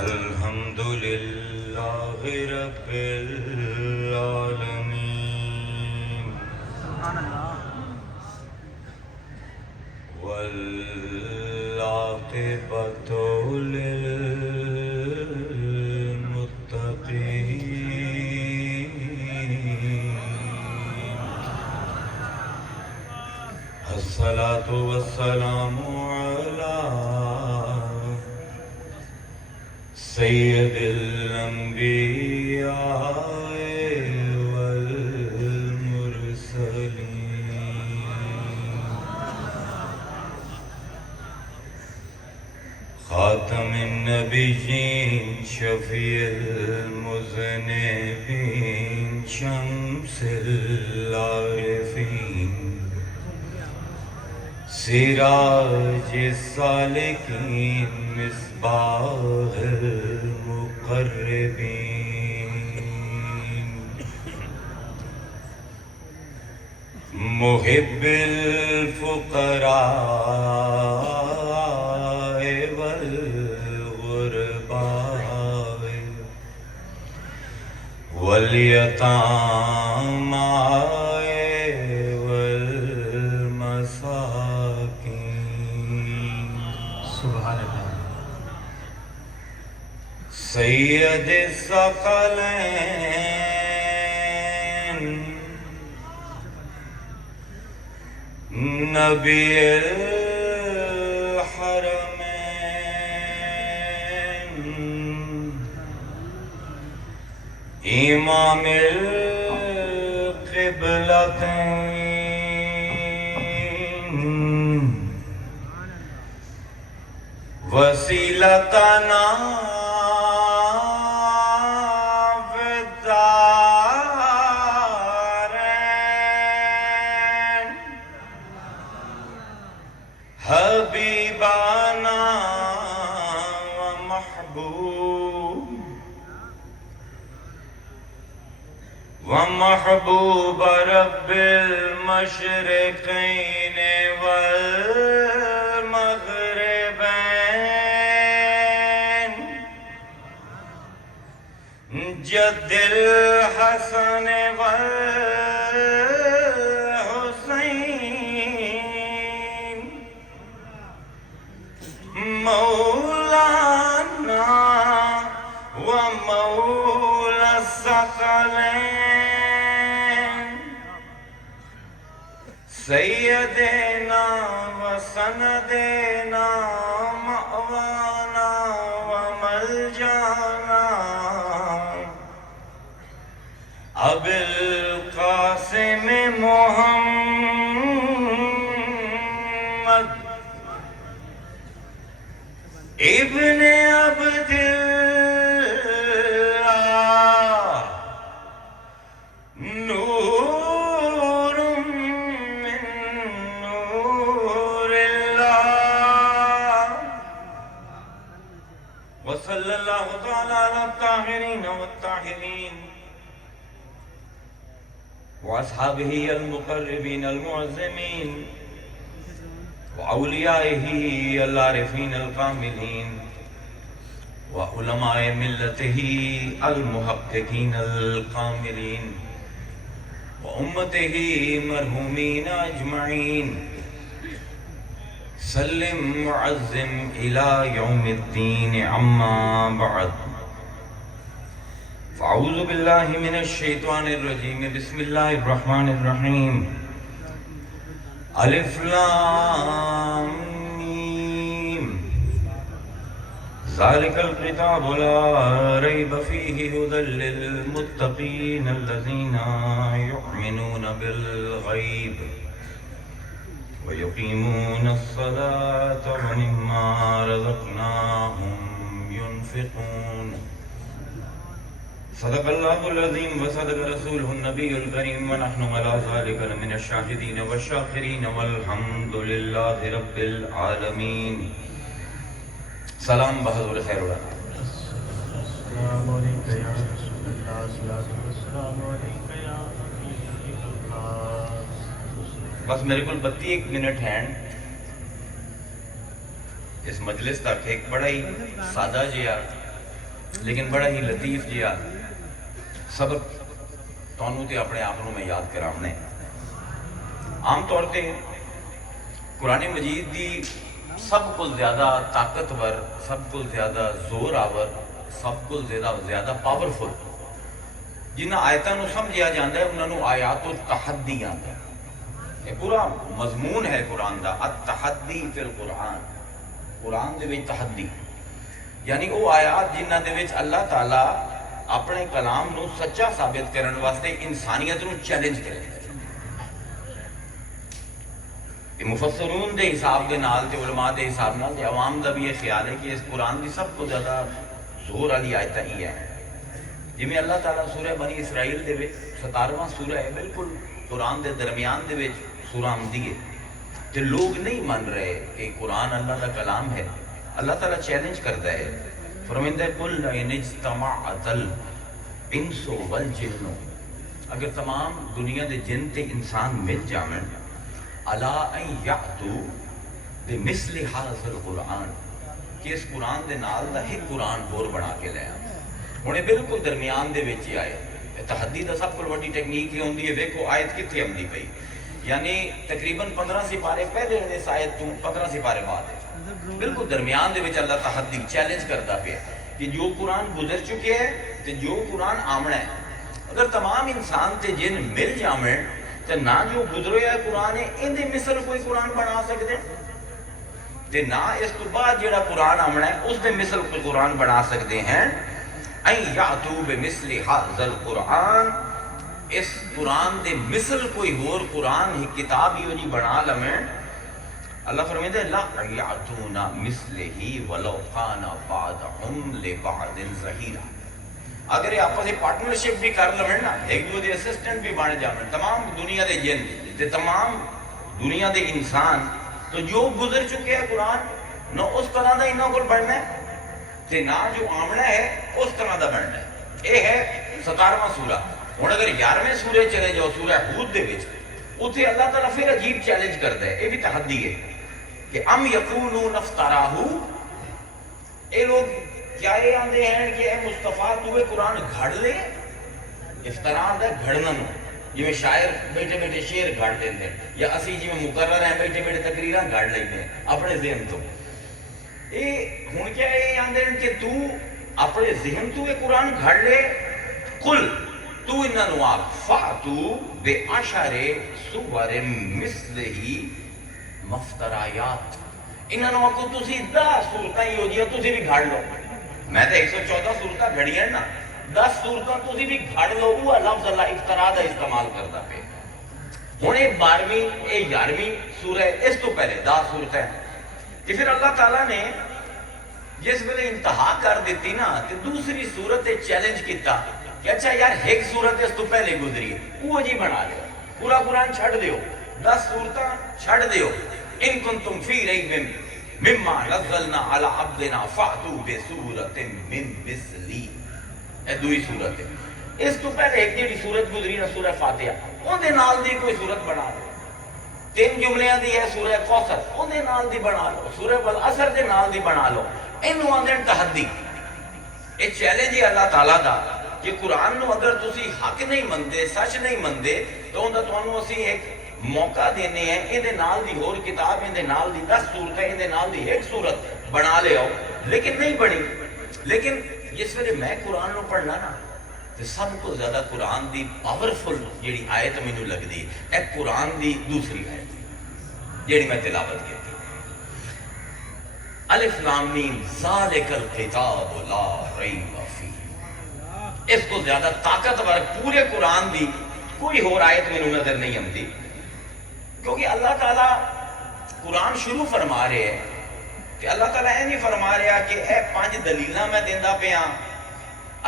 الحمد للہ رب العالمین والعاقبۃ للمتقین الصلاۃ والسلام علی سید الانبیاء والمرسلین خاتم النبیین شفیع المذنبین شمس العارفین سراج السالکین مصباح المقربین محب الفقراء والغرباء والیتامى سید الثقلین نبی الحرمین امام القبلتین وسیلتنا حبیبانا ومحبوب رب المشرقین والمغربین جد الحسن مولانا ومولا الثقلین سیدنا وسندنا مأوانا وملجانا ابو القاسم محمد ابن عبداللہ نور من نور اللہ وصلی اللہ تعالی علی الطاہرین والطاہرین واصحابہ المقربین المعظمین وأوليائه العارفين الكاملين وعلماء ملته المحققين الكاملين وأمته مرحومين أجمعين سلم معظم إلى يوم الدين عما بعد فأعوذ بالله من الشيطان الرجيم بسم الله الرحمن الرحيم الف لام میم ذالک الکتاب لا ریب فیہ ھدی للمتقین الذین یؤمنون بالغیب ویقیمون الصلاة ومما رزقناہم ينفقون صدق اللہ العظیم وصدق رسولہ النبی الکریم ونحن علی ذلک لمن الشاہدین والشاکرین والحمد للہ رب العالمین. سلام بحضور خیر الانام. السلام علیکم یا رسول اللہ، السلام علیکم یا حبیب اللہ. بس میرے کو 32 منٹ ہیں اس مجلس تک. ایک بڑا ہی سادہ جہا لیکن بڑا ہی لطیف جہا سبق تانوں تے اپنے آپ میں یاد کراونا ہے۔ عام طور تے قرآن مجید دی سب کو زیادہ طاقتور، سب کو زیادہ زور آور، سب کو زیادہ پاورفل جنہ آیتاں نو سمجھیا جاندہ ہے انہاں نو آیات التحدی آندہ ہے۔ یہ پورا مضمون ہے قرآن دا، التحدی فی القرآن، قرآن دے وچ تحدی، یعنی وہ آیات جنہ دے وچ اللہ تعالیٰ اپنے کلام نو سچا ثابت کرن واسطے انسانیت نو چیلنج کرے۔ مفسرون دے حساب دے نال تے علماء دے حساب نال تے عوام دا بھی یہ خیال ہے کہ اس قرآن کی سب کو زیادہ زور والی آیت ہی ہے۔ جی میں اللہ تعالیٰ سورہ بنی اسرائیل دے وچ 17واں سورہ ہے، بالکل قرآن دے درمیان دے وچ سورہ آمدی ہے تے لوگ نہیں من رہے کہ قرآن اللہ کا کلام ہے۔ اللہ تعالیٰ چیلنج کرتا ہے، فرمائندہ ہے قُلْ إِنِ اجْتَمَعَتِ الْإِنسُ وَالْجِنُّ، اگر تمام دنیا دے جن تے انسان مل جاویں، عَلَىٰ أَن يَأْتُوا بِمِثْلِ هَٰذَا الْقُرْآنِ، کہ اس قرآن دے نال دا ایک قرآن اور بنا کے لے آئے۔ انہیں بالکل درمیان دے وچ ہی آئے۔ تحدی دا سب کو بڑی ٹیکنیک یہ ہوندی ہے، ویکھو آیت کتھے آمدی پئی، یعنی تقریباً 15 سپارے پہلے اس آیت تو 15 سپارے بعد ہے، بالکل درمیان دے وچ اللہ تحدی چیلنج کرتا پیا کہ جو قرآن گزر چکے ہے تے جو قرآن آمنا ہے، اگر تمام انسان تے جن مل جاویں تے نہ جو گزرے ہے قرآن ہے ان دے مثل کوئی قرآن بنا سکتے تے نہ اس تو بعد جڑا قرآن آمنا ہے اس دے مثل کوئی قرآن بنا سکتے ہیں۔ این یاتو بمثل ھذا القرآن، اس قرآن دے مثل کوئی اور قرآن ہی کتاب ہی جی بنا لمیں۔ اللہ فرمائے دے لا یاتون مثلہ ولو کان بعضهم لبعض ظہیرا، اگر یہ آپس پارٹنرشپ بھی کر لیں نا، ایک دو دے اسسٹنٹ بھی بن جاویں، تمام دنیا دے جن تے تمام دنیا دے انسان، تو جو گزر چکے ہیں قرآن نہ اس طرح دا انہاں کول بننا ہے تے نہ جو آمنا ہے اس طرح دا بننا ہے۔ یہ ہے 17واں سورہ۔ ہن اگر 11ویں سورے چلے جاؤ سورہ ہود دے وچ، اتھے اللہ تعالیٰ پھر عجیب چیلنج کرتا ہے، یہ بھی تحدی ہے کہ ام یقولون افتراہ، اے لوگ کیا یہ آندے ہیں کہ اے مصطفیٰ تو قرآن گھڑ لے، افتراہ دا گھڑنا نو، جی میں شاعر بیٹھے بیٹھے شعر گھڑ دیندے ہیں، یا اسی جی میں مقرر ہیں بیٹھے بیٹھے تقریرہ گھڑ لیندے ہیں اپنے ذہن تو۔ ہن کیا یہ آندے ہیں کہ تو اپنے ذہن تو یہ قرآن گھڑ لے، قل تو انہاں نو آکھ فاتو بے عشر سور مثلہ مفترایات، انہاں نو آکھو تسی 10 صورتاں ہی ہو جی تسی بھی گھڑ لو، میں تو 114 صورتاں گھڑی ہیں نا، 10 صورتاں تسی بھی گھڑ لو، وہ لفظ اللہ افتراء دا استعمال کرتا پہ۔ ہن یہ 12ویں 11ویں سورہ اس تو پہلے 10 صورتیں کہ پھر اللہ تعالیٰ نے جس ویلے انتہا کر دیتی نا تو دوسری صورت چیلنج کیتا کہ اچھا یار ایک صورت اس تو پہلے گزری ہے وہ جی بنا لو، پورا قرآن چھڑ دیو، 10 صورتاں چھڑ دیو، ان کنتم فی ریب مما نزلنا علی عبدنا فاتو بسورۃ من مثلی، یہ دوئی صورت ہے۔ اس تو پہلے ایک جیڑی صورت گزری نا سورہ فاتحہ، اون دے نال دی کوئی صورت بنا لو، 3 جملیاں دی ہے سورہ کوثر، اون دے نال دی بنا لو، سورہ والعصر دے نال دی بنا لو، انہوں آندے تحدی۔ یہ چیلنج ہے اللہ تعالیٰ دا کہ قرآن نو اگر تسی حق نہیں مندے، سچ نہیں مندے، تو اندھا تو انہوں اسی ایک موقع دینے ہیں، ان دے نال دی اور کتاب، ان دے نال دی 10 صورتیں، ان دے نال دی ایک صورت بنا لے آؤ، لیکن نہیں بنی۔ لیکن جس ویلے میں قرآن نو پڑھنا نا تو سب کو زیادہ قرآن دی پاورفل جیڑی آیت میں نو لگ دی ایک قرآن دی دوسری آیت جیڑی میں تلاوت کی تھی، الف لام میم ذالک الکتاب لا ریب فیہ، اس کو زیادہ طاقتور پورے قرآن دی کوئی اور آیت میں نظر نہیں آتی، کیونکہ اللہ تعالیٰ قرآن شروع فرما رہے ہیں کہ اللہ تعالیٰ یہ نہیں فرما رہا کہ اے 5 دلیلاں میں دیندہ پہ ہاں،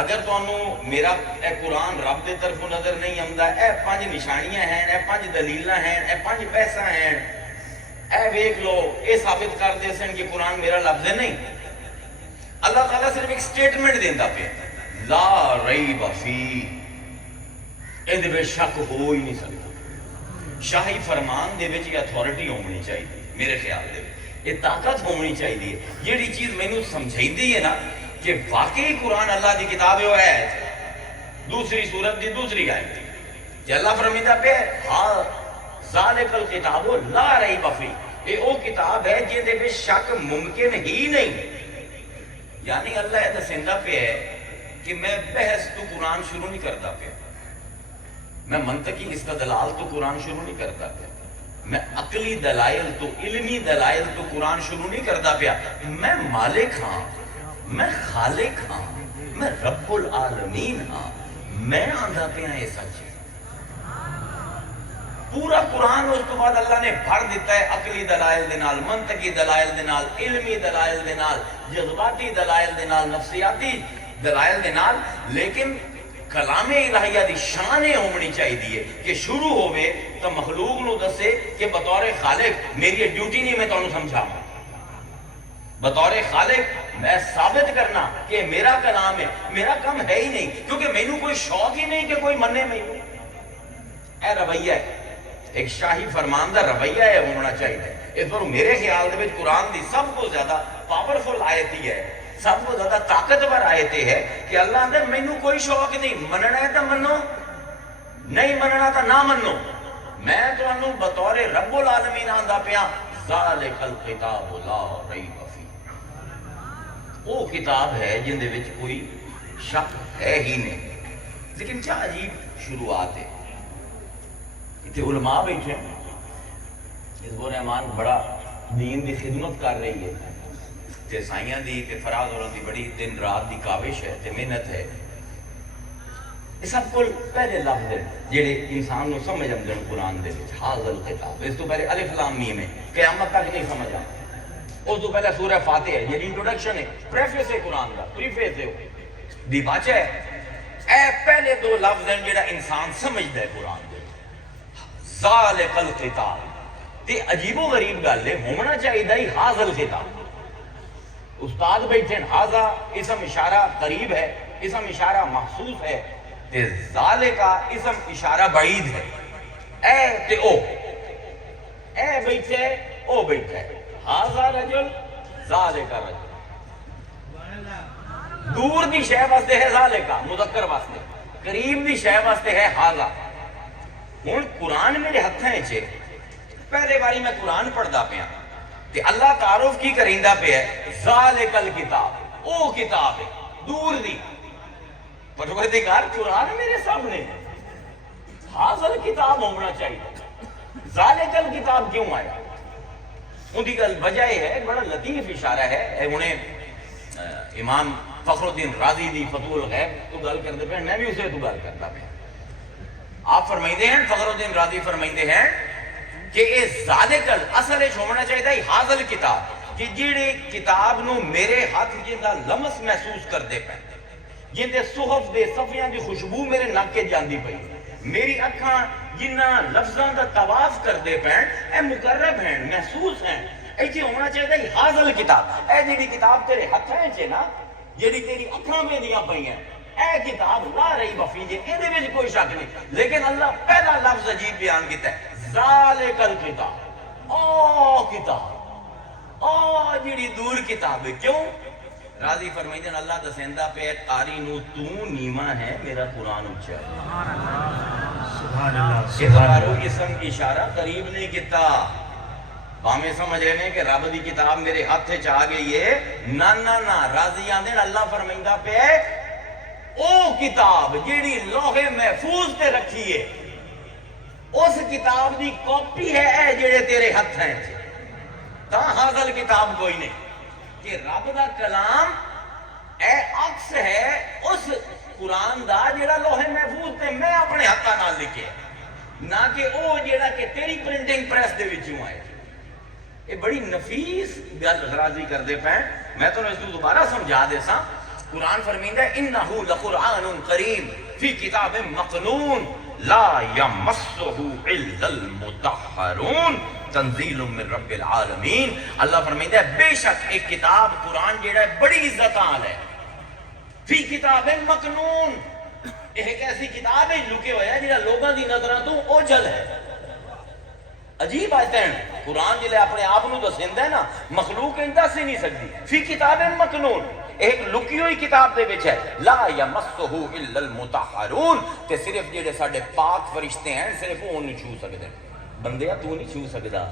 اگر تانوں میرا اے قرآن رب دے طرف نظر نہیں آمدا، اے 5 نشانیاں ہیں، اے 5 دلیلاں ہیں، اے 5 پیسہ ہیں، اے ویکھ لو، اے ثابت کر دے سن کہ قرآن میرا لفظ ہے۔ نہیں، اللہ تعالیٰ صرف ایک سٹیٹمنٹ دیندہ پہ لا ریب فیہ، اندے میں شک ہو ہی نہیں سکتا۔ شاہی فرمان دے وچ یہ اتھارٹی ہونی چاہیے، میرے خیال دے یہ طاقت ہونی چاہیے، جیڑی چیز میں نے سمجھائی دی ہے نا کہ واقعی قرآن اللہ دی کتاب ہے وہ آیت دوسری سورت دی دوسری آیت کہ اللہ فرمیدہ پہ ہاں ذالک الکتاب لا ریب فیہ، یہ وہ کتاب ہے جہدے میں شک ممکن ہی نہیں۔ یعنی اللہ یہ دسیندا پہ ہے کہ میں بحث تو قرآن شروع نہیں کرتا پہ، میں منطقی استدلال تو قرآن شروع نہیں کرتا پہ، میں عقلی دلائل تو علمی دلائل تو قرآن شروع نہیں کرتا پیا، میں مالک ہاں، میں خالق ہاں، میں رب العالمین ہاں، میں آندھا پیا یہ سچ ہے۔ پورا قرآن اس تو بعد اللہ نے بھر دیتا ہے عقلی دلائل دے نال، منطقی دلائل دے نال، علمی دلائل دے نال، جذباتی دلائل دے نال، نفسیاتی دلائل دے نال، لیکن کلام الہیہ دی شان ہونی چاہیے کہ شروع ہوئے تو مخلوق نو دسے کہ بطور خالق میری ڈیوٹی نہیں میں تانوں سمجھا، بطور خالق میں ثابت کرنا کہ میرا کلام ہے، میرا کم ہے ہی نہیں، کیونکہ مینوں کوئی شوق ہی نہیں کہ کوئی منے مینوں۔ اے رویہ ہے، ایک شاہی فرمان دا رویہ ہے ہونا چاہیے۔ اس پر میرے خیال دے وچ قرآن دی سب کو زیادہ پاورفل آیت ہی ہے، سب کو زیادہ طاقتور آیت ہے کہ اللہ دے مینوں کوئی شوق نہیں، مننا ہے تو منو، نہیں مننا تو نہ منو، میں تو انہوں بطور رب العالمین آندھا پیا ذالک الکتاب لا ریب فیہ، وہ کتاب ہے جن دے وچ کوئی شک ہے ہی نہیں۔ لیکن کیا عجیب شروعات ہے، اتنے علماء بیٹھے ہیں، حزب الرحمان بڑا دین دی خدمت کر رہی ہے، تے سائیاں دی تے فراز اور دی بڑی دن رات دی کاوش ہے تے محنت ہے۔ یہ سب کو پہلے لفظ ہے جڑے انسان نو سمجھ آندن قرآن دے وچ، حاضل کتاب، اس تو پہلے الف لام میم ہے، قیامت تک نہیں سمجھ آتا۔ اس تو پہلے سورہ فاتحہ ہے، یہ انٹروڈکشن ہے، پریفیس ہے قرآن کا، پریفیس ہے دی باچہ ہے۔ اے پہلے دو لفظ ہیں جڑا انسان سمجھدا ہے قرآن دے، ذالک الکتاب، تے عجیب و غریب گل ہے، ہونا چاہیے ہی حاضل کتاب۔ استاد بیٹھے حاضا اسم اشارہ قریب ہے، اسم اشارہ محسوس ہے، تے ذالکا اسم اشارہ بعید ہے، اے تے او، اے بیٹھے او بیٹھے، حاضا رجل ذالکا رجل، دور دی شے واسطے ہے ذالکا مذکر واسطے، قریب دی شے واسطے ہے حاضا۔ ہن قرآن میرے ہتھیں چھے، پہلے باری میں قرآن پڑھدا پیا تے اللہ تعارف کی کریندا پہ ہے ذالک الکتاب، او کتاب ہے دور دی، پروردگار قرآن میرے سامنے ہے، حاضر کتاب ہونا چاہیے۔ ذالک الکتاب کیوں آیا؟ ان کی وجہ یہ ہے، بڑا لطیف اشارہ ہے، انہیں امام فخر الدین رازی دی فتح الغیب تو گل کرتے پہ، میں بھی اسے تو گل کرتا پہ۔ آپ فرمائندے ہیں، فخر الدین رازی فرمائندے ہیں کہ یہ ذالک اصل ہونا چاہیے حاضر کتاب، کہ جیڑے کتاب نو میرے ہاتھ جنہ لمس محسوس کر دے پہ، جن دے صحف دے صفیاں دی خوشبو میرے نک کے جاندی پئی، میری اکھاں جنہ لفظاں دا طواف کر دے پہ، اے مقرب ہیں، محسوس ہیں، ایچے ہونا چاہیے حاضر کتاب۔ اے جیڑی کتاب تیرے ہتھیں چھے نا، جیڑی تیری اکھاں میں دیاں پئی ہیں، اے کتاب لا ریب فیہ، اندے وچ کوئی شک نہیں۔ لیکن اللہ پہلا لفظ عجیب بیان کیتا ہے، ذالک الکتاب، او کتاب، او جیڑی دور کتاب ہے۔ کیوں؟ راضی فرمائیدے ہیں اللہ دسیندہ پہ قاری نو تو نیمہ ہے، میرا قرآن اچھا ہے، سبحان اللہ۔ اظہارو اسم اشارہ قریب نہیں کیتا، ہمیں سمجھ رہے ہیں کہ رب دی کتاب میرے ہاتھ چاہ گئی ہے، نا نا نا، راضی آندے اللہ فرمائیدہ پہ او کتاب جیڑی لوح محفوظ تے رکھی ہے، اس کتاب دی کاپی ہے اے جڑے تیرے ہاتھ ہیں، تا حاضر کتاب کوئی نہیں، کہ رب دا کلام اے عکس ہے اس قرآن دا جڑا لوح محفوظ تے میں اپنے ہاتھاں نال لکھے، نہ کہ او جڑا کہ تیری پرنٹنگ پریس دے وچوں آئے۔ یہ بڑی نفیس گل راضی کر دے پہ، میں تو اس کو دوبارہ سمجھا دے سا۔ قرآن فرمیندہ ہے انہو لقرآن کریم فی کتاب مکنون لا یمسہ الا المطہرون تنزیل من رب العالمین۔ اللہ فرمیندہ ہے بے شک ایک کتاب قرآن جیڑا ہے بڑی عزت آل ہے، فی کتاب مکنون، ایک ایسی کتاب ہے لکے ہویا ہے جیڑا لوگاں دی نظرہ تو اوجھل ہے۔ عجیب آیت ہے، قرآن جلے اپنے آپ نو دسیندہ ہے نا، مخلوق انتا سے نہیں سکتی، فی کتاب مکنون، ایک لکی ہوئی کتاب دے وچ ہے لا یمسہ الا المطہرون تے صرف جڑے ساڈے پاک فرشتے ہیں صرف وہ نہیں چھو سکدے بندیا تو نہیں چھو سکدا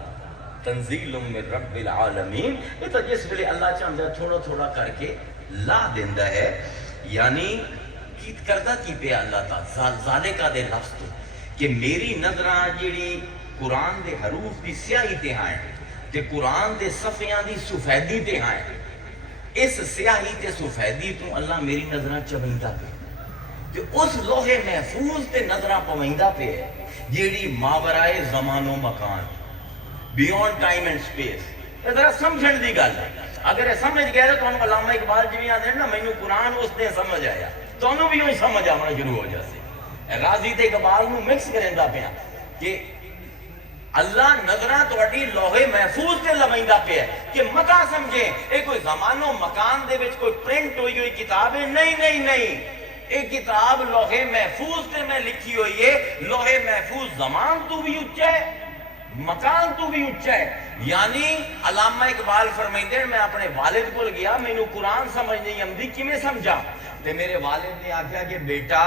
تنزیل من رب العالمین یہ تو جس ویلے اللہ چاہتا ہے تھوڑا تھوڑا کر کے لا دیندا ہے یعنی کی کردہ کی پہ اللہ تعالی ذالکہ دے لفظ تو کہ میری نظراں جڑی قرآن دے حروف دی سیاہی تے ہیں تے قرآن دے صفحیاں دی سفیدی تے ہیں اس سیاہی تے سفیدی تو اللہ میری نظراں چویندا پہ تے اس لوح محفوظ تے نظراں پویندا پہ ہے جیڑی ماورائے زمان و مکان بیونڈ ٹائم اینڈ سپیس یہ ذرا سمجھن دی گل ہے اگر یہ سمجھ گئے تو تمہیں علامہ اقبال جی آتے ہیں نا مینوں قرآن اس نے سمجھ آیا تمہیں بھی یوں سمجھ آنا شروع ہو جاتے راضی تے اقبال نو مکس کریندا پیا کہ اللہ نظراں تہاڈی لوح محفوظ تے لویندا پیا کہ متا سمجھے یہ کوئی زمان و مکان دے وچ کوئی پرنٹ ہوئی ہوئی کتاب ہے نہیں ایک کتاب لوح محفوظ تے میں لکھی ہوئی ہے لوح محفوظ زمان تو بھی اچھا ہے مکان تو بھی اچھا ہے یعنی علامہ اقبال فرمائندے میں اپنے والد کو گیا مینوں قرآن سمجھ نہیں آندی کیویں سمجھا تے میرے والد نے آکھیا کہ بیٹا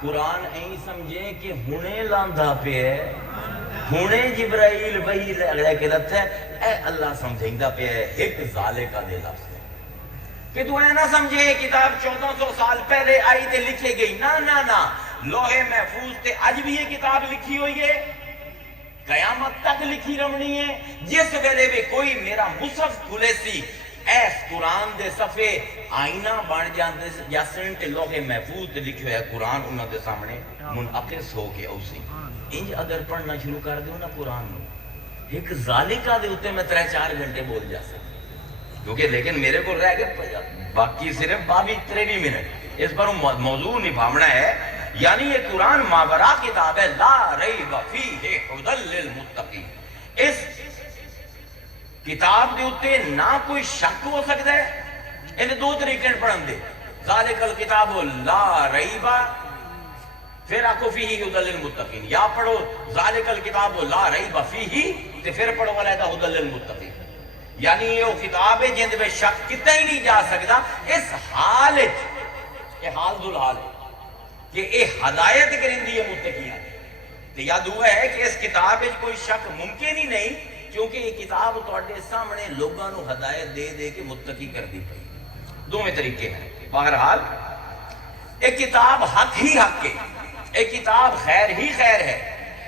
قرآن این سمجھے کہ ہنے لاندا پہ ہے ہنے جبرائیل وحی لے کے لت ہے اے اللہ سمجھیندا پہ ہے ایک ذالکہ دے لفظ کہ تو نہ سمجھے کتاب 1400 سال پہلے آئی تے لکھے گئی نا لوح محفوظ تے اج بھی یہ کتاب لکھی ہوئی ہے قیامت تک لکھی رمنی ہے جس ویلے بھی کوئی میرا مصحف کھلے سی ایس قرآن دے صفحے آئینہ بن جاندے جاسن تے لوح محفوظ تے لکھے ہوئے قرآن انہوں دے سامنے منعکس ہو کے اوسی انج اگر پڑھنا شروع کر دیو نا قرآن نو ایک ذالکہ دے ہوتے میں 3-4 گھنٹے بول جا سکتا کیونکہ لیکن میرے کو رہ گئے باقی صرف 22-23 منٹ اس پر موضوع نبھاونا ہے یعنی یہ قرآن ماورا کتاب ہے لا ریب فیہ ھدی للمتقین اس کتاب دے اوتے نہ کوئی شک ہو سکتا ہے انہیں 2 طریقے پڑھن دے ذالک الکتاب لا ریب پھر آکو فیہ ھدی للمتقین یا پڑھو ذالک الکتاب لا ریب فیہ تے پھر پڑھو علیحدہ ھدی للمتقین یعنی یہ کتاب ہے جن میں شک کتا ہی نہیں جا سکتا اس حال یہ حال دل حال ہے کہ یہ ہدایت کرندی ہے متقیاں تے یاد ہوا ہے کہ اس کتاب میں کوئی شک ممکن ہی نہیں کیونکہ یہ کتاب تواڈے سامنے لوگاں نو ہدایت دے دے کے متقی کر دی پئی دوویں طریقے ہیں بہرحال ایک کتاب حق ہی حق ہے ایک کتاب خیر ہی خیر ہے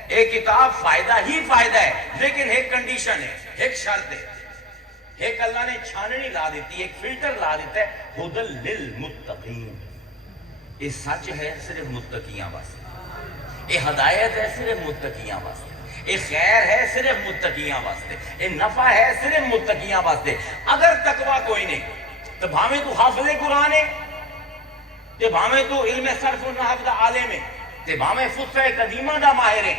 ایک کتاب فائدہ ہی فائدہ ہے لیکن ایک کنڈیشن ہے ایک شرط ہے ایک اللہ نے چھاننی لا دیتی ایک فلٹر لا دیتا ہے ھدی للمتقین یہ سچ ہے صرف متقیاں واسطے یہ ہدایت ہے صرف متقیاں واسطے یہ خیر ہے صرف متقیاں واسطے یہ نفع ہے صرف متقیاں واسطے اگر تقوی کوئی نہیں تو بھاویں تو حافظ قرآن ہے تے بھاویں تو علم صرف و نحو دا عالم ہے تے بھاویں فصح قدیمہ دا ماہر ہے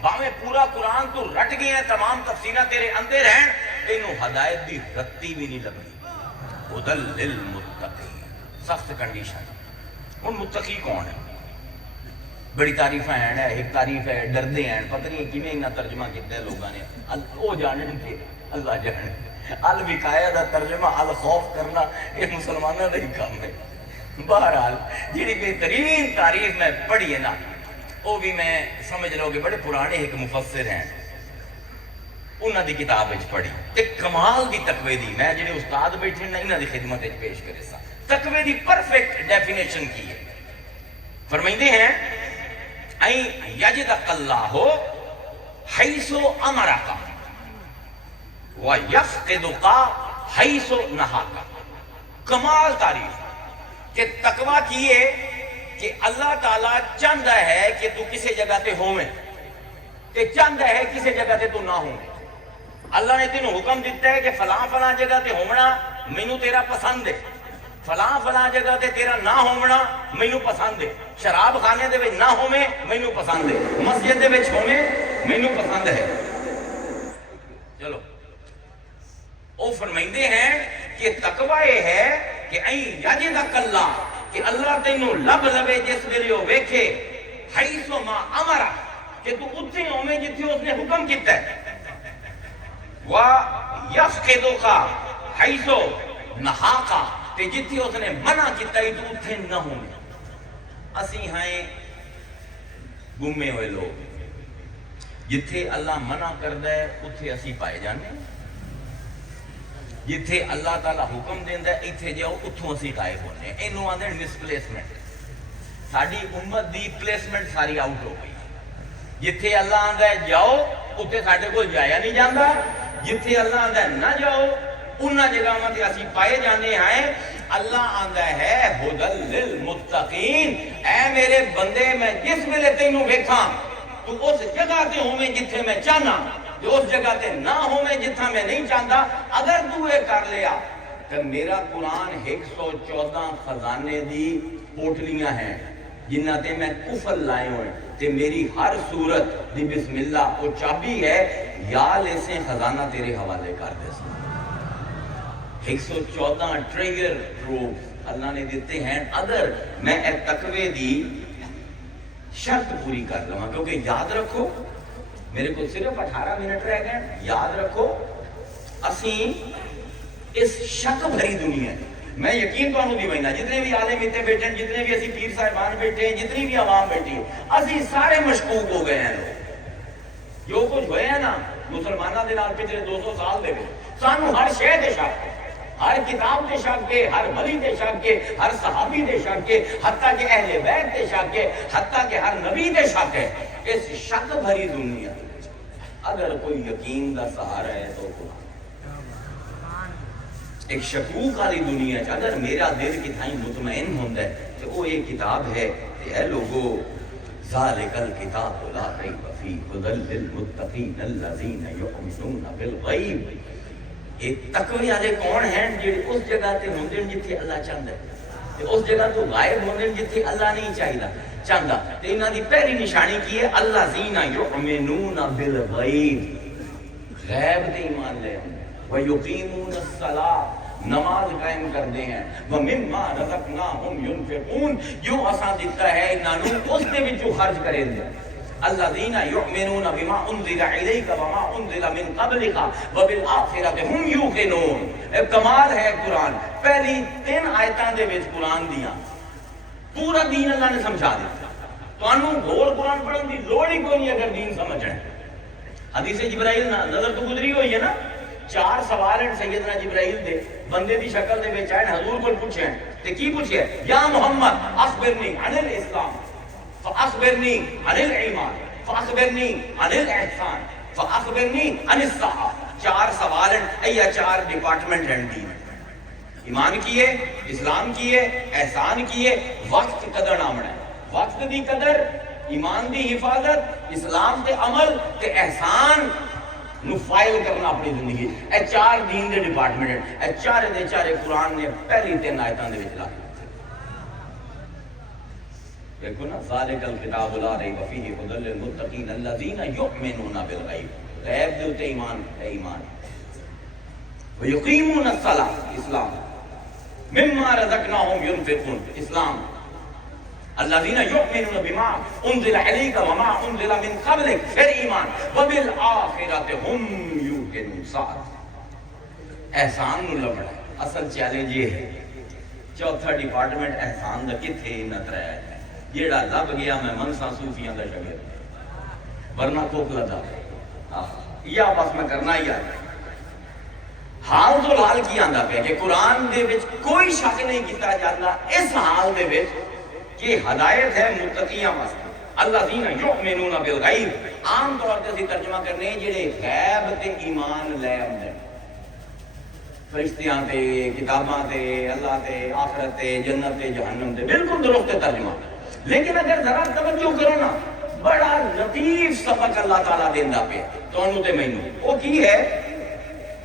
بھاویں پورا قرآن تو رٹ گئے ہیں تمام تفسیرہ تیرے اندر ہیں انہوں ہدایت بھی رتی بھی نہیں لگنی ھدی للمتقین سخت کنڈیشن ان متقی کون ہے بڑی تعریف ہیں ایک تعریف ہے ڈردے ہیں پتہ نہیں کہ میں انہا ترجمہ کیتے ہیں لوگاں نے او جانن کے اللہ جانن الوقایہ دا ترجمہ الخوف کرنا یہ مسلمانہ دا ہی کام ہے بہرحال جیڑی بہترین تعریف میں پڑھی ہے نا وہ بھی میں سمجھ لو کہ بڑے پرانے ایک مفسر ہیں انہاں دی کتاب وچ پڑھی ایک کمال دی تقوی دی میں جڑے استاد بیٹھے نا انہاں دی خدمت وچ پیش کرے سا تقوی دی پرفیکٹ ڈیفینیشن کی ہے فرمائندے ہیں این یجدک اللہ حیث امرک ویفقدک حیث نہاک کمال تعریف کہ تقوی کی ہے کہ اللہ تعالیٰ چاہتا ہے کہ تو کسی جگہ تے ہوویں تے چاہتا ہے کسی جگہ تے تو نہ ہوویں اللہ نے تینوں حکم دیتا ہے کہ فلاں جگہ تے ہونا مینوں تیرا پسند ہے فلاں جگہ تے تیرا نہ ہونا مینوں پسند ہے شراب خانے دے وچ نہ ہوویں مینوں پسند ہے مسجد دے وچ ہوویں مینوں پسند ہے چلو او فرمائندے ہیں کہ تقوی یہ ہے کہ این یجدک اللہ کہ اللہ تینوں لب لبے جس ویلے وہ ویکھے حیث ما امرا کہ تو اتنے ہوویں جتھے اس نے حکم کیتا ہے وَيَفْقِدُكَ حَيْثُ نَهَاكَ تے جتھے اس نے منع کیتا ہی تو اتھے نہ ہونے. اسی ہیں گمے ہوئے لوگ. جتھے اللہ منع کردہ ہے اتھے اسی پائے جانے, جتھے اللہ تعالیٰ حکم دیندہ ہے اتھے جاؤ اتھوں اسی غائب ہونے. اینو آندھیں مسپلیسمنٹ. ساڑی امت دی پلیسمنٹ ساری آؤٹ ہو گئی. جتھے اللہ آندھا ہے جاؤ اتھے ساڑھے کو جایا نہیں جاندہ, جتھے اللہ آندھا ہے نہ جاؤ انہاں جگہ میں اسی پائے جانے ہیں. اللہ آندھا ہے ہدل للمتقین, اے میرے بندے میں جس ویلے تینوں ویکھاں تو اس جگہ تے ہوئے جتھے میں چاہنا, جو اس جگہ تے نہ ہوئے جتھا میں نہیں چاہتا. اگر تو یہ کر لیا کہ میرا قرآن 114 خزانے دی پوٹلیاں ہیں جنہ تے میں کفل لائے ہوئے تے میری ہر صورت دی بسم اللہ وہ چابی ہے, یا لیسے خزانہ تیرے حوالے کر دے سن. 114 ٹریگر پروف اللہ نے دیتے ہیں. اگر میں ایک تقوی دی شرط پوری کر لوں, کیونکہ یاد رکھو میرے کو صرف 18 منٹ رہ گئے, یاد رکھو اسی اس شک بھری دنیا ہے. میں یقین تو انہوں دیوائنا جتنے بھی عالم اتنے بیٹھے ہیں, جتنے بھی اسی پیر صاحبان بیٹھے ہیں, جتنی بھی عوام بیٹھی ہے, اسی سارے مشکوک ہو گئے ہیں. لوگ جو کچھ ہوئے ہیں نا مسلمانہ دے نال پچھلے 200 سال دے سانو ہر شے دے شک ہے, ہر کتاب دے شک کے, ہر ولی دے شک کے, ہر صحابی دے شک کے, حتیٰ کہ اہل بیت دے شک کے, حتیٰ کہ ہر نبی دے شک ہے. اس شک بھری دنیا اگر کوئی یقین دا سہارا ہے تو ایک شکوک والی دنیا ہے. اگر میرا دل کتھائی مطمئن ہوندہ ہے تو وہ ایک کتاب ہے کہ اے لوگو ذالک الکتاب لا ریب فیہ ھدی للمتقین الذین یؤمنون بالغیب. ایک تقوی والے کون ہیں جڑے اس جگہ تے ہوندے جتھے اللہ چاہتا ہے, اس جگہ تو غائب ہوندے جتھے اللہ نہیں چاہتا. تے انہاں دی پہلی نشانی کی ہے الذین یؤمنون بالغیب, غیب تے ایمان لے آتے ہیں. وَيُقِيمُونَ الصَّلَاةَ, نماز قائم کر دے ہیں. وَمِمَّا رَزَقْنَاهُمْ يُنْفِقُونَ, جو آسان دیتا ہے انہوں اس نے بھی جو خرچ کریں دے. الذین یؤمنون بما انزل الیک وما انزل من قبلک وبالآخرۃ هم یوقنون. ایک کمال ہے قرآن. پہلی 3 آیتاں دے وچ قرآن دیاں پورا دین اللہ نے سمجھا دیا. تو انہوں گھول قرآن پڑھن دی لوڑ ہی کوئی نہیں اگر دین سمجھنا ہے. حدیث جبرائیل نظر تو گزری ہوئی ہے نا, 4 سوال ہیں سیدنا جبرائیل دے بندے دی شکل دے بیچ آئے حضور کو پوچھے ہیں. تے کی پوچھے, یا محمد اخبرنی عن الاسلام فاخبرنی عن الایمان فاخبرنی عن الاحسان فاخبرنی عن الساعہ. 4 سوال ہیں, یا 4 ڈپارٹمنٹ ہیں دین. ایمان کیے, اسلام کیے, احسان کیے, وقت قدر نامنا ہے. وقت دی قدر, ایمان دی حفاظت, اسلام تے عمل تے احسان نو فائل کرنا اپنی زندگی. اے 4 دین دے ڈپارٹمنٹ ہیں. اے چارے دے چارے قرآن نے پہلی 3 آیتاں دے وچ لا دیکھو نا, ذالک الکتاب لا ریب فیہ ھدی للمتقین الذین یؤمنون بالغیب. غیب دے اوتے ایمان ہے, ایمان. ویقیمون الصلاۃ, اسلام. مما رزقناہم ینفقون, اسلام. الذین یؤمنون بما انزل الیک وما انزل من قبلک, پھر ایمان. وبالآخرۃ ھم یوقنون, 7. احسان نو لبنا ہے. اصل چیلنج یہ ہے, چوتھا ڈپارٹمنٹ احسان دا کتھے نتر ہے. جیڑا لب گیا میں منسا صوفیاں دا شگرد, ورنہ کوکلا دا یا بس میں کرنا ہی آئے. حال تو لال کی آندہ پہ کہ قرآن دے وچ کوئی شک نہیں کیتا جاتا اس حال دے وچ کہ ہدایت ہے متقیاں واسطے. الذین یؤمنون بالغیب, عام طور تے ترجمہ کرنے جڑے غیب تے ایمان لے آندے, فرشتیاں تے, کتاباں تے, اللہ تے, آخرت تے, جنت تے, جہنم تے, بالکل درست ترجمہ. لیکن اگر ذرا توجہ کرو نا, بڑا لطیف سبق اللہ تعالیٰ دیندہ پہ تو انہوں تے مینوں. وہ کی ہے,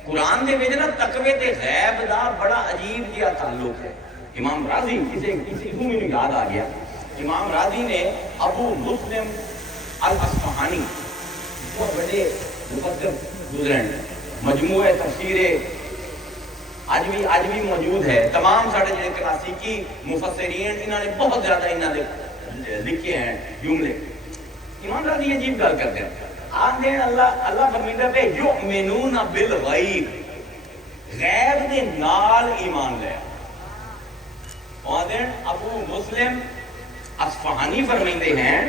قرآن دے وچ نا تقوی تے غیب دا بڑا عجیب جہا تعلق ہے. امام راضی, کسی کو مجھے یاد آ گیا, امام راضی نے ابو مسلم الاصفہانی بہت بڑے مفسر گزرے ہیں, مجموعہ تفسیر آج بھی موجود ہے. تمام ساڑھے جنہیں کلاسیکی مفسرین انہوں نے بہت زیادہ انہوں نے لکھے ہیں جملے. امام راضی عجیب گل کرتے ہیں, آن دین اللہ فرمیندہ پہ یؤمنون بالغیب, غیب دے نال ایمان لے. آدھیں ابو مسلم اصفہانی فرمیندے ہیں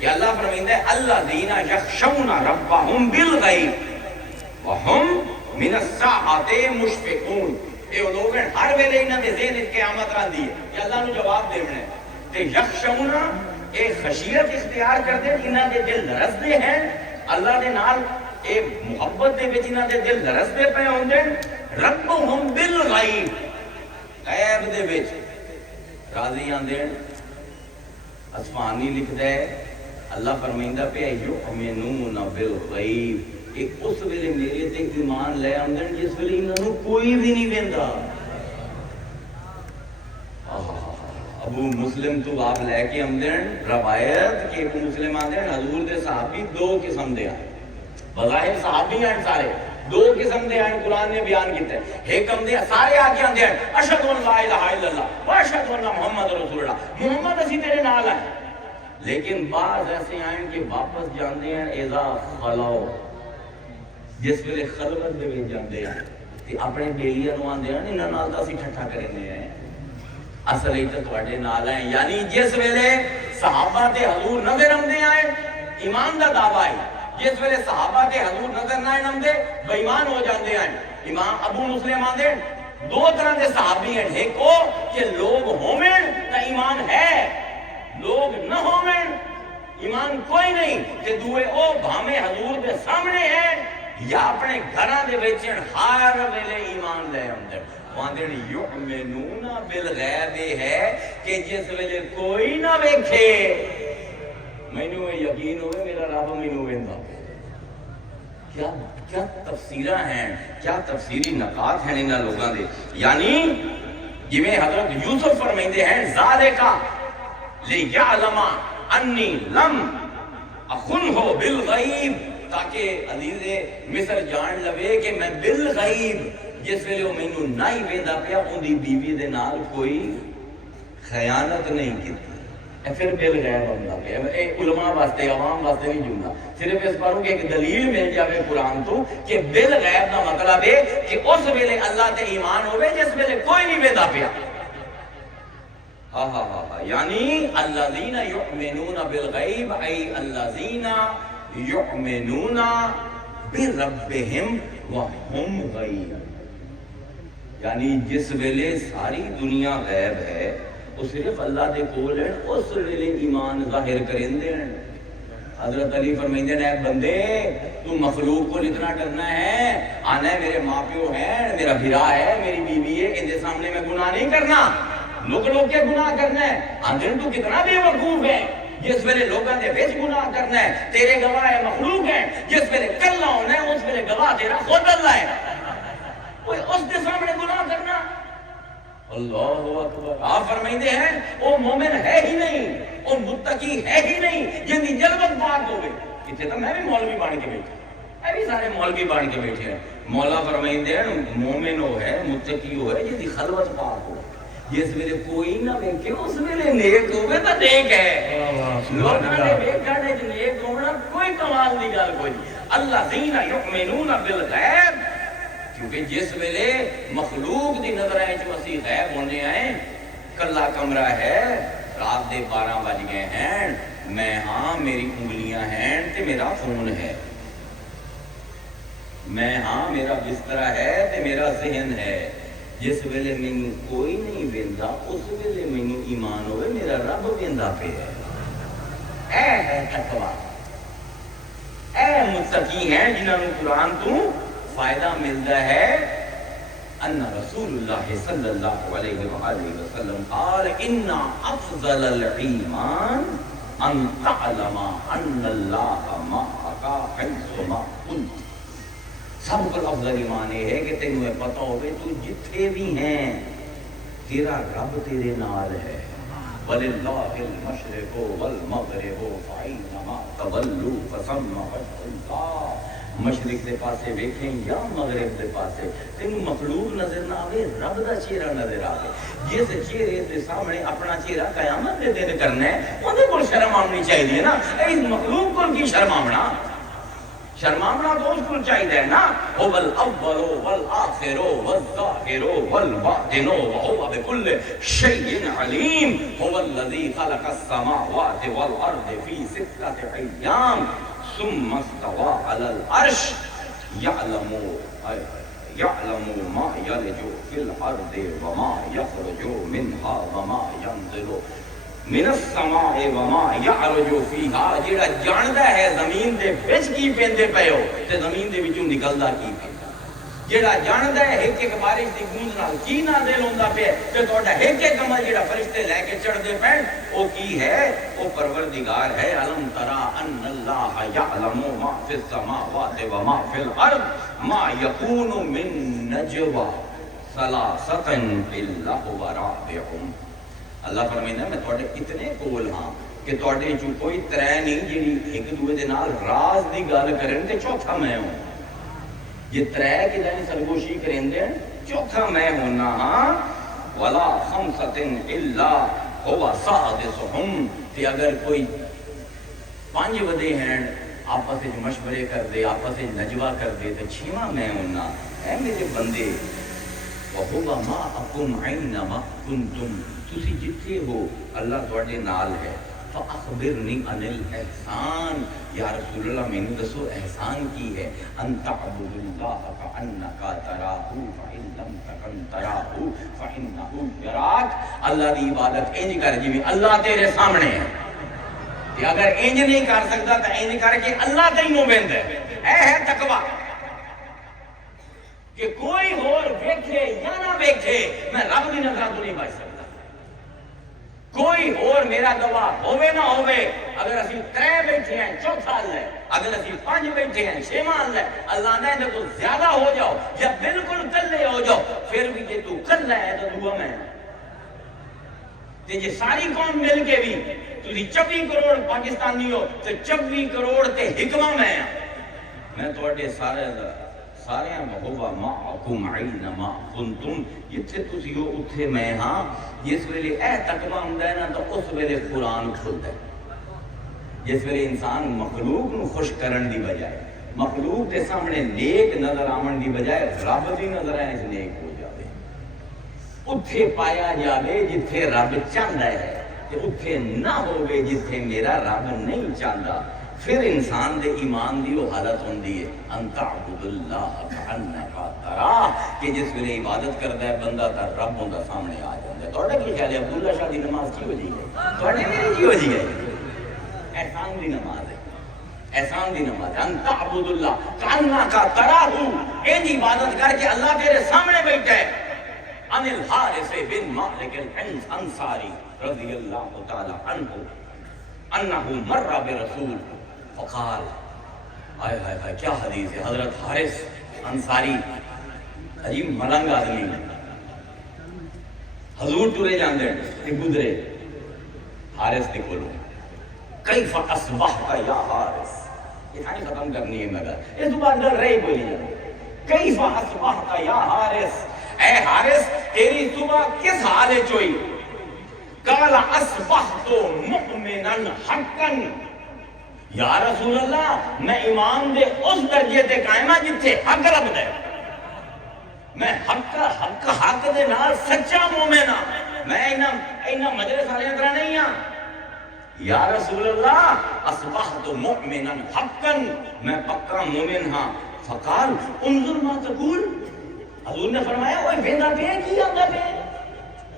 کہ اللہ فرمیندے الذین یخشون ربہم بالغیب وہم من الساعۃ مشفقون. اے لوگ ہر ویلے انہاں دے ذہن وچ قیامت رہندی ہے کہ اللہ نو جواب دینا ہے. تے یخشون اے خشیت اختیار کردے, انہاں دے دل لرزدے ہیں اللہ دے نال, اے محبت دے وچ انہاں دے دل لرزدے پے ہوندے. ربہم بالغیب, غیب دے وچ راضی آندے. اصفہانی لکھدا ہے اللہ فرمائندہ پہ یؤمنون بالغیب, ایک اس ویلے میرے تے ایمان لے آندے جس ویلے انہاں نوں کوئی بھی نہیں ویندا. ابو مسلم تو آپ لے کے آندے روایت کہ ابو مسلم آندے حضور دے صحابی دو قسم دے ہیں, بظاہر صحابی ہیں سارے, دو قسم دے ہیں قرآن نے بیان کیتے ہیں. ایک ہم دے سارے آگے آندے ہیں اشہد ان لا الہ الا اللہ و اشہد ان محمد رسول اللہ, محمد اسی تیرے نال ہیں. لیکن بعض ایسے آئیں کہ واپس جاندے ہیں اذا خلاؤ, جس ویلے خلوت دے وچ جاندے ہیں تے اپنے بیلیاں نوں آندے ہیں انہاں نال تاں اسی ٹھٹھا کرنے ہیں, اصل ہی تے تواڈے نال ہیں. یعنی جس ویلے صحابہ تے حضور نظر آندے آئے ایمان دا دعویٰ ہے, جس ویلے صحابہ تے حضور نظر نہ آندے بے ایمان ہو جاندے ہیں. امام ابو مسلم آندے دو طرح دے صحابی ہیں, ایک او کہ لوگ ہوویں تے ایمان ہے, لوگ نہ ہوویں ایمان کوئی نہیں. تے دوئے او بھامے حضور دے سامنے ہیں یا اپنے گھراں دے وچ ہر ویلے ایمان لے آندے. آندے یؤمنون بالغیب ہے کہ جس ویلے کوئی نہ ویکھے مینوں یقین ہوئے میرا رب مینوں ویندا. کیا تفسیراں ہیں, کیا تفسیری نکات ہیں انہاں لوگاں دے. یعنی جویں حضرت یوسف فرمائندے ہیں ذالکا لیعلم انی لم اخنہ بالغیب, تاکہ عزیز مصر جان لوے کہ میں بالغیب جس ویلے وہ مینوں نہیں ویندا پیا اندی بیوی دے نال کوئی خیانت نہیں کیتی. پھر بالغیب بندا پیا. اے علماء واسطے عوام واسطے نہیں جملہ, صرف اس باروں کہ ایک دلیل مل جاوے قرآن تو کہ بالغیب دا مطلب ہے کہ اس ویلے اللہ تے ایمان ہوئے جس ویلے کوئی نہیں ویندا پیا. یعنی الذین یؤمنون بالغیب ای الذین یؤمنون بربہم وہم غیب. یعنی جس ویلے ساری دنیا غیب ہے وہ صرف اللہ دے کول ہیں, اس ویلے ایمان ظاہر کرندے ہیں. حضرت علی فرمائندے ہیں بندے تو مخلوق کو اتنا ڈرنا ہے, آنا ہے میرے ماں پیو ہیں, میرا بھرا ہے, میری بیوی ہے, ان کے سامنے میں گناہ نہیں کرنا, لوگ کے گناہ کرنا ہے. آندھر تو کتنا بے وقوف ہے, جس ویلے لوگاں دے وچ گناہ کرنا ہے, تیرے گواہ مخلوق ہیں, جس ویلے کلا ہونا ہے اس ویلے گواہ تیرا خود اللہ ہے. کوئی اس کے سامنے گناہ کرنا, اللہ اکبر. آپ فرمائندے ہیں وہ مومن ہے ہی نہیں, وہ متقی ہے ہی نہیں جن کی جلوت پاک ہوئے. اتنے تو میں بھی مولوی بن کے بیٹھا, میں بھی سارے مولوی بن کے بیٹھے ہیں. مولا فرمائندے ہیں مومن ہو ہے, متقی ہو ہے جن کی خلوت پاک ہو, جس ویلے کوئی نہ ویکھے اس ویلے نیک ہوئے تو نیک ہے. لوگاں نے ویکھنے وچ نیک ہونا کوئی کمال دی گل کوئی نہیں. الذین یؤمنون بالغیب, کیونکہ جس ویلے مخلوق دی نظریں وچ مسیح غیب ہونے آئے, کلا کمرہ ہے, رات دے 12 بج گئے ہیں, میں ہاں میری انگلیاں ہیں تے میرا فون ہے, میں ہاں میرا بستر ہے تے میرا ذہن ہے. جس ویلے مینوں کوئی نہیں ویندا اس ویلے مینوں ایمان ہوئے میرا رب ویندا پہ ہے. اے ہے تقویٰ, اے متقی ہیں جنہاں نوں قرآن تو فائدہ ملتا ہے. ان رسول اللہ صلی اللہ علیہ وآلہ وسلم قال ان افضل الایمان ان تعلم ان اللہ معک حیثما کنت. سب کو افضل ایمان یہ ہے کہ تینوں یہ پتہ ہوئے تو جتھے بھی ہیں تیرا رب تیرے نال ہے. وَلِلَّهِ الْمَشْرِقُ وَالْمَغْرِبُ فَأَيْنَمَا تَوَلُّوا فَثَمَّ وَجْهُ اللَّهِ. مشرق دے پاسے ویکھیں یا مغرب دے پاسے تینوں مخلوق نظر نہ آوے, رب دا چہرہ نظر آوے. جس چہرے دے سامنے اپنا چہرہ قیامت دے دن کرنا ہے اندے کول شرم آنی چاہیے نا. اے مخلوق کو کی شرم آنا, شرماونا تو اس کو چاہیے نا. هو الاول والآخر والظاہر والباطن وهو بكل شيء عليم. هو الذي خلق السماوات والارض في 6 ايام ثم استوى على العرش يعلم ما يلج في الارض وما يخرج منها وما ينزل من السماء وما يعرج فيها. جڑا جاندا ہے زمین دے وچ کی پیندے پئے ہو تے زمین دے وچوں نکلدا کی پیندا. جڑا جاندا ہے ایک ایک بارش دی گونج نال کی نازل ہوندا پیا تے تہاڈا ایک ایک عمل جڑا فرشتے لے کے چڑھدے پین او کی ہے؟ او پروردگار ہے. الم ترى ان اللہ یعلم ما فی السماوات وما فی الارض ما یکون من نجوى ثلاثة الا هو رابعهم. اللہ فرمائندا میں تواڈے اتنے کول ہاں کہ تواڈے چوں کوئی ترے نہیں جڑی ایک دوے دے نال راز دی گل کرن تے چوتھا میں ہوں. یہ ترے کی جانی سرگوشی کریں دے چوتھا میں ہونا ہاں. ولا خمسة الا هو سادسهم. تے اگر کوئی 5 ودے ہیں آپس وچ مشورے کر دے آپس وچ نجوا کر دے تے 6واں میں ہونا. اے میرے بندے وَهُوَ مَعَكُمْ أَيْنَمَا كُنْتُمْ. تسی جتھے ہو اللہ تواڈے نال ہے. فَأَخْبِرْنِي عَنِ الْإِحْسَانِ. یا رسول اللہ میں نے دسو احسان کی ہے. أَن تَعْبُدُ اللَّهَ كَأَنَّكَ تَرَاهُ فَإِن لَّمْ تَكُن تَرَاهُ فَإِنَّهُ يَرَاكَ. اللہ دی عبادت انج کر جویں اللہ تیرے سامنے ہے. کہ اگر انج نہیں کر سکتا تو انج کر کے اللہ تینوں ویند ہے. اے ہے تقوی کہ کوئی اور ویکھے یا نہ ویکھے میں رب دی نظر تو نہیں بچ سکتا. کوئی اور میرا گواہ ہوے نہ ہوے. اگر اسی 3 بیٹھے ہیں چوتھا اللہ ہے. اگر اسی 5 بیٹھے ہیں 6واں اللہ ہے. اللہ نے تو زیادہ ہو جاؤ یا بالکل کلے ہو جاؤ پھر بھی کہ تو کلہ ہے تو دعا میں تے جے ساری قوم مل کے بھی تسی 24 کروڑ پاکستانی ہو تے 24 کروڑ تے حکمہ میں تواڈے سارے وَهُوَ مَعَكُمْ أَيْنَمَا كُنْتُمْ. جتھے تسی ہو اتھے میں ہاں. جس ویلے اے تقویٰ ہوندا ہے نا تو اس ویلے قرآن کھلدا ہے. جس ویلے انسان مخلوق نو خوش کرن دی بجائے مخلوق دے سامنے نیک نظر آمن دی بجائے رب دی نظر آئے نیک ہو جاوے اتھے پایا جاوے جتھے رب چاہندا ہے تے اتھے نہ ہوے جتھے میرا رب نہیں چاہندا. پھر انسان دے ایمان دی وہ حالت ہوندی ہے ان تعبد اللہ کأنک تراہ کہ جس ویلے عبادت کردا ہے بندہ تا رب ہوندا سامنے آ جاندا ہے. تہاڈا کی خیال ہے عبداللہ شاہ دی نماز کی ہو جی ہے؟ تہاڈے میری کی ہو جی ہے؟ احسان دی نماز ہے. احسان دی نماز ہے. ان تعبد اللہ کأنک تراہ. این عبادت کر کے اللہ تیرے سامنے بیٹھا ہے. عن الحارث بن مالک الانصاری رضی اللہ تعالی عنہ انہ مر برسول فقال. آئے ہائے ہائے کیا حدیث ہے. حضرت حارث انصاری عجیب ملنگ آدمی حضور ٹورے جاندے تے گزرے حارث دے کولوں. کیف اصبحت یا حارث. یہ کہانی ختم کرنی ہے مگر اس بعد ڈر رہی کوئی نہیں جاندے. کیف اصبحت یا حارث. اے حارث تیری صبح کس حال وچ ہوئی؟ قال اصبحت مؤمنا حقا. یا رسول اللہ میں ایمان دے اس درجے تے قائم ہاں جتھے حق رب دے. میں حق دے نال سچا مومن ہاں. میں اینا مجلس والے طرح نہیں ہاں. یا رسول اللہ اصبحت مؤمنا حقا. میں پکا مومن ہاں. فقال انظر ما تقول. حضور نے فرمایا اوے ویندا پے کی آندا پے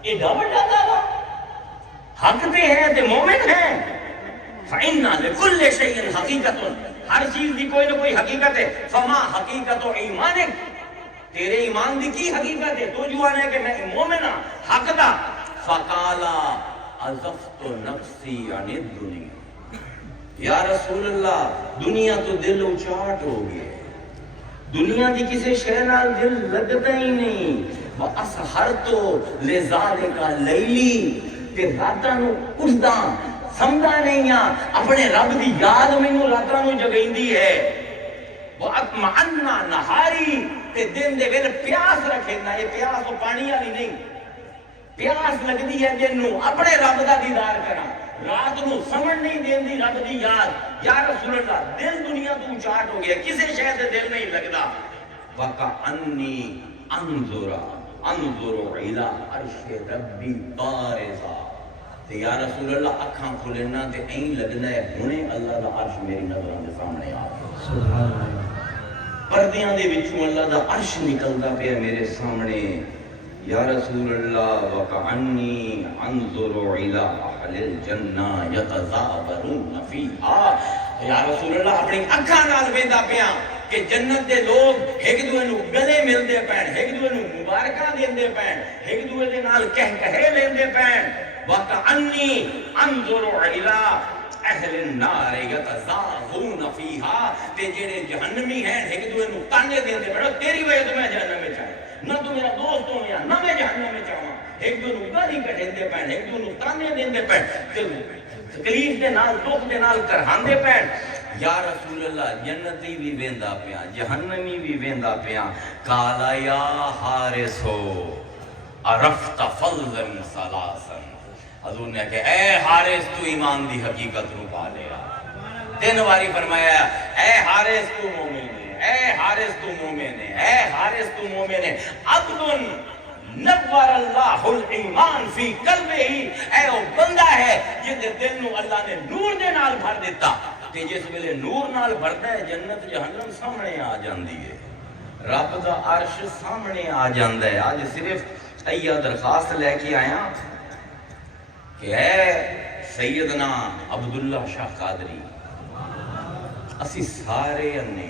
ایڈا بڑا دعویٰ حق تے ہے تے مومن ہے. فَإِنَّا لِكُلِّ شَيْءٍ حَقِيقَةٌ. ہر چیز دی کوئی نہ کوئی حقیقت ہے. فَمَا حَقِيقَةُ ایمانک. تیرے ایمان دی کی حقیقت ہے؟ تو جو آنے کہ میں مومن ہاں حق دا. فَقَالَ عَزَفْتُ نَفْسِي عَنِ الدُّنِيَا. یا رسول اللہ دنیا تو دل اچاٹ ہو گئے. دنیا دی کسی شے نال دل لگتا ہی نہیں. وَأَسْحَرْتُ لِذَلِكَ لَيْلِي. کہ راتاں نو اٹھدا سمجھا نہیں ہاں اپنے رب دی یاد مینوں راتاں نو جگیندی ہے. وَأَطْمَعَنَّ نَهَارِي. تے دن دے ویل پیاس رکھے نا. یہ پیاس تو پانی والی نہیں. پیاس لگدی ہے دن نو اپنے رب دا دیدار کراں. رات نو سمجھ نہیں دیندی رب دی یاد. یا رسول اللہ دل دنیا تو چاٹ ہو گیا, کسی شے سے دل نہیں لگدا. وَكَأَنِّي أَنظُرَ إِلَىٰ عَرْشِ رَبِّي بَارِزًا. تے یا رسول اللہ اکھاں کھولنا تے این لگنا ہے ہنے اللہ دا عرش میری نظروں دے سامنے آ گیا. سبحان اللہ. پردیاں دے وچوں اللہ دا عرش نکلدا پیا میرے سامنے. یا رسول اللہ وَكَأَنِّي أَنظُرُ إِلَىٰ أَهْلِ الْجَنَّةِ يَتَزَاوَرُونَ فِيهَا. یا رسول اللہ اپنی اکھاں نال ویندا پیا کہ جنت دے لوگ ایک دوے نو گلے ملدے پین, ایک دوے نو مبارکاں دیندے پین, ایک دوے دے نال کہے لیندے پین. وَكَأَنِّي أَنظُرُ إِلَىٰ اہل النار یتزاغون فیہا. تے جڑے جہنمی ہیں ایک دوے نو تانے دیندے پڑو تیری وجہ تو میں جہنم وچ آیا, نہ تو میرا دوست ہو یا نہ میں جہنم وچ آواں. ایک دوے نو گالی کڈھیندے پین, ایک دوے نو تانے دیندے پین, تکلیف دے نال دکھ دے نال کرہاندے پین. یا رسول اللہ جنتی بھی ویندا پیا, جہنمی بھی ویندا پیا. قالا یا حارثو عرفت فضلا ثلاثا. حضور نے کہ اے حارث تو ایمان دی حقیقت نو پا لیا. 3 باری فرمایا اے حارث تو مومن ہے, اے حارث تو مومن ہے, اے حارث تو مومن ہے. عبد نور اللہ الایمان فی قلبہ. اے وہ بندہ ہے جس دے دل نو اللہ نے نور دے نال بھر دیتا. تے جس ویلے نور نال بھردا ہے جنت جہنم سامنے آ جاندی ہے, رب دا عرش سامنے آ جاندا ہے. آج صرف ایہ درخواست لے کے آیا کہ اے سیدنا عبداللہ شاہ قادری, اسی سارے انے,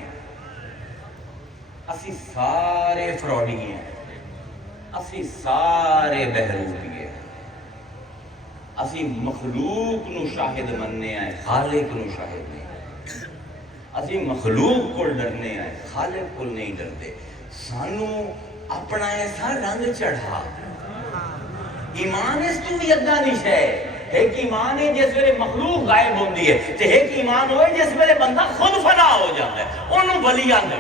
اسی سارے فراڈی ہیں, اسی سارے بہروپی ہیں, اسی مخلوق نو شاہد مننے آئے, خالق نو شاہد نہیں. اسی مخلوق کو ڈرنے آئے, خالق کو نہیں ڈرتے. سانو اپنا ایسا رنگ چڑھا. ایمان اس تو بھی اگا نہیں ہے. ایک ایمان ہے جس ویلے مخلوق غائب ہوندی ہے, تے ایک ایمان ہوئے جس ویلے بندہ خود فنا ہو جاتا ہے. انہوں ولی آندے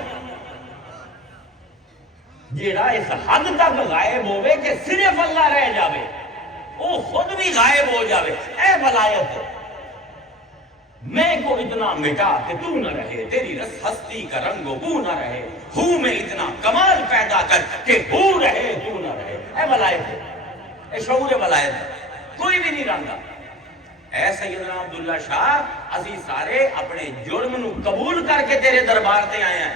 جیڑا اس حد تک غائب ہوئے کہ صرف اللہ رہ جاوے, وہ خود بھی غائب ہو جاوے. اے ولایت میں کو اتنا مٹا کہ تو نہ رہے, تیری رس ہستی کا رنگ و بو نہ رہے. ہوں میں اتنا کمال پیدا کر کہ ہو رہے تو نہ رہے. اے ولایت, اے شعور ولایت کوئی بھی نہیں رہندا. اے سیدنا عبداللہ شاہ, اسی سارے اپنے جرم نو قبول کر کے تیرے دربار تے آئے ہیں.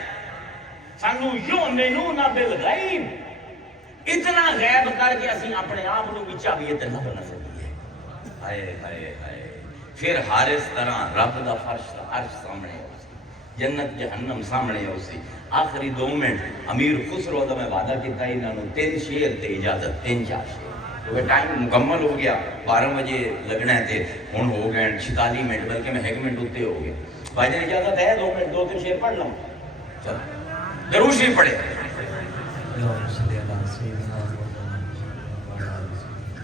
سانو یؤمنون بالغیب, اتنا غیب کر کے اسی اپنے آپ نو وچا بھی تے لب نہ سکیے. ہائے ہائے ہائے. پھر حارث طرح رب دا فرش دا عرش سامنے ہے, جنت جہنم سامنے ہے. اسی آخری 2 منٹ امیر خسرو دا میں وعدہ کیتا انہاں نو 3 شعر تے اجازت, 3-4 شعر. کیونکہ ٹائم مکمل ہو گیا, 12 بجے لگنا ہے تے ہن ہو گئے 46 منٹ, بلکہ میں 1 منٹ اتے ہو گئے. بھائی جان اجازت ہے 2 منٹ 2-3 شعر پڑھ لوں؟ چلو ضرور شریف پڑھے.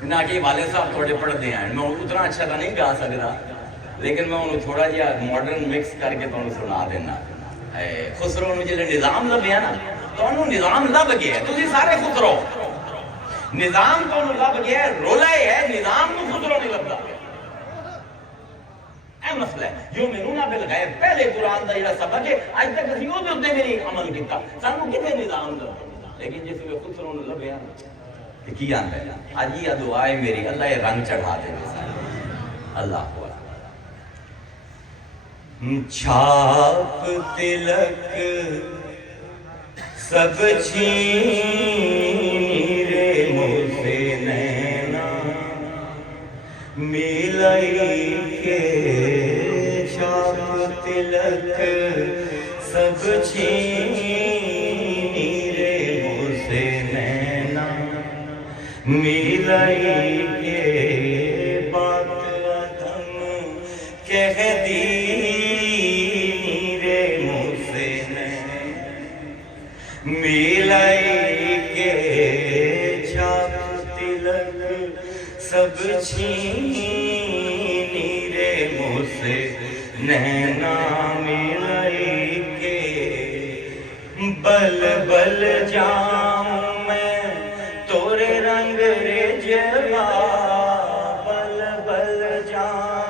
نہ کہ والد صاحب تھوڑے پڑھتے ہیں, میں اتنا اچھا تو نہیں گا سکتا, لیکن میں انہوں تھوڑا جہا ماڈرن مکس کر کے تمہیں سنا دینا. خسرو نو جلے نظام لبیا نا, تو انہوں نظام لب گیا ہے. تسی سارے خسرو, نظام تو انہوں لب گیا ہے, رولا ہی ہے نظام نو خسرو نہیں لبدا. اے مسئلہ ہے جو منونا بالغیب پہلے قرآن دا جڑا سبق ہے, آج تک اسی وہ دے اتنے بھی نہیں عمل کیتا. سانو کتنے نظام لب, لیکن جس میں خسرو نو لبیا کہ کی آندا ہے. آج یہ دعا ہے میری, اللہ یہ رنگ چڑھا دے سارے. اللہ کو چھاپ تلک سب چھین رے منہ سے نینا, ملائی کے چھاپ تلک سب چھین رے منہ سے نینا, ملائی کے بات عدم کہہ دی ملائی کے چھاپ تلک سب چھینی رے منہ سے نینا, ملائی کے بل بل جاؤں میں تورے رنگ رے جوا, بل بل جاؤں